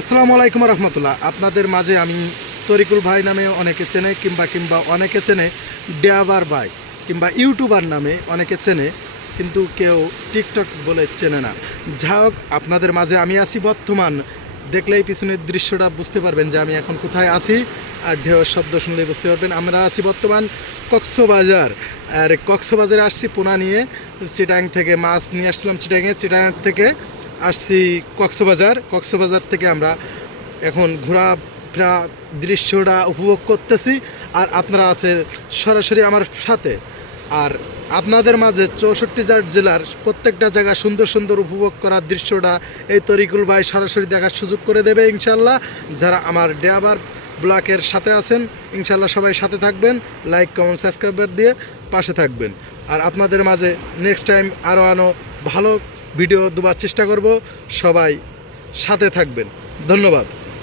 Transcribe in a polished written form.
আসসালামু আলাইকুম রহমতুল্লাহ। আপনাদের মাঝে আমি তরিকুল ভাই নামে অনেকে চেনে কিংবা অনেকে চেনে ড্রাইভার ভাই কিংবা ইউটিউবার নামে অনেকে চেনে, কিন্তু কেউ টিকটক বলে চেনে না। যা হোক, আপনাদের মাঝে আমি আছি বর্তমান। দেখলেই পিছনের দৃশ্যটা বুঝতে পারবেন যে আমি এখন কোথায় আছি, আর ঢেউয়ের শব্দ শুনলেই বুঝতে পারবেন। আমরা আছি বর্তমান কক্সবাজার। আর কক্সবাজারে আসছি পোনা নিয়ে। চিটাং থেকে মাছ নিয়ে আসছিলাম, চিটাং থেকে আসছি কক্সবাজার থেকে আমরা এখন ঘোরাফেরা দৃশ্যটা উপভোগ করতেছি, আর আপনারা আছেন সরাসরি আমার সাথে। আর আপনাদের মাঝে 64 জেলার প্রত্যেকটা জায়গা সুন্দর সুন্দর উপভোগ করার দৃশ্যটা এই তরিকুল ভাই সরাসরি দেখার সুযোগ করে দেবে ইনশাল্লাহ। যারা আমার ড্রাইভার ব্লকের সাথে আছেন ইনশাল্লাহ সবাই সাথে থাকবেন, লাইক কমেন্ট সাবস্ক্রাইবার দিয়ে পাশে থাকবেন। আর আপনাদের মাঝে নেক্সট টাইম আরও ভালো ভিডিও দেওয়ার চেষ্টা করব, সবাই সাথে থাকবেন। ধন্যবাদ।